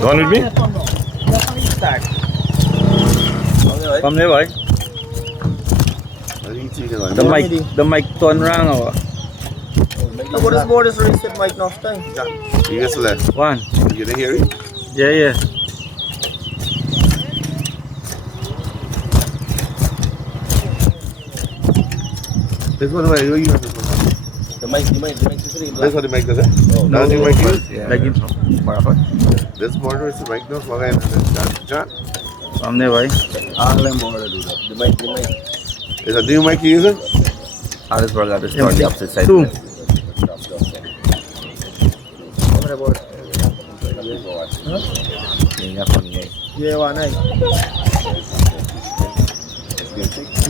Go on with me? Come there, boy. The mic turn around or What is borders reset mic next time? You guys left. one? You didn't hear it? Yeah. This one, where you have The mic is really That's what the mic does, eh? No, That's the mic use? like it. This border is the mic, no? John? Come there, boy. All them border do that. The mic. Is that the new mic you using? All this border got to start the opposite side. Two. Yeah, one night.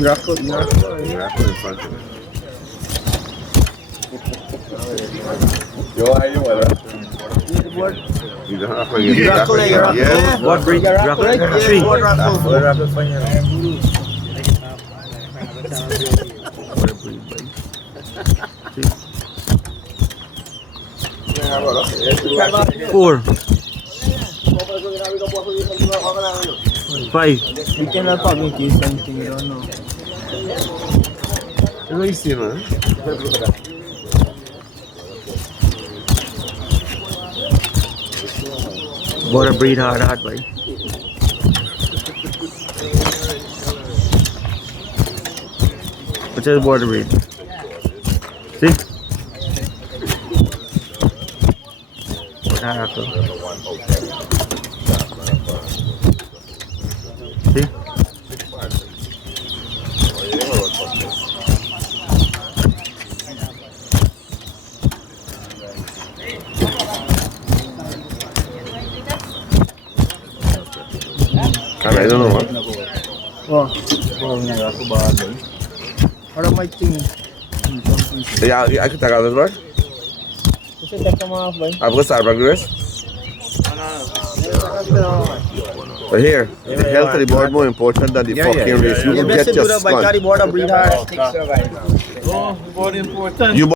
Miracle in front of me. Yo, are you well? You don't have to get Yeah. What breed? Draco? Three. Four. Five. We cannot communicate something, you don't know. What do you see, man? Border breed hard, boy. What's the border breed? See? Draco. See? I don't know what. What am I thinking? Yeah, I can take out this one. Kasi take them off, boy. I've got Starbucks dress. But here, the health of the board more important than the fucking race. You You will best get to do your the bike, skull. the border breed hard. You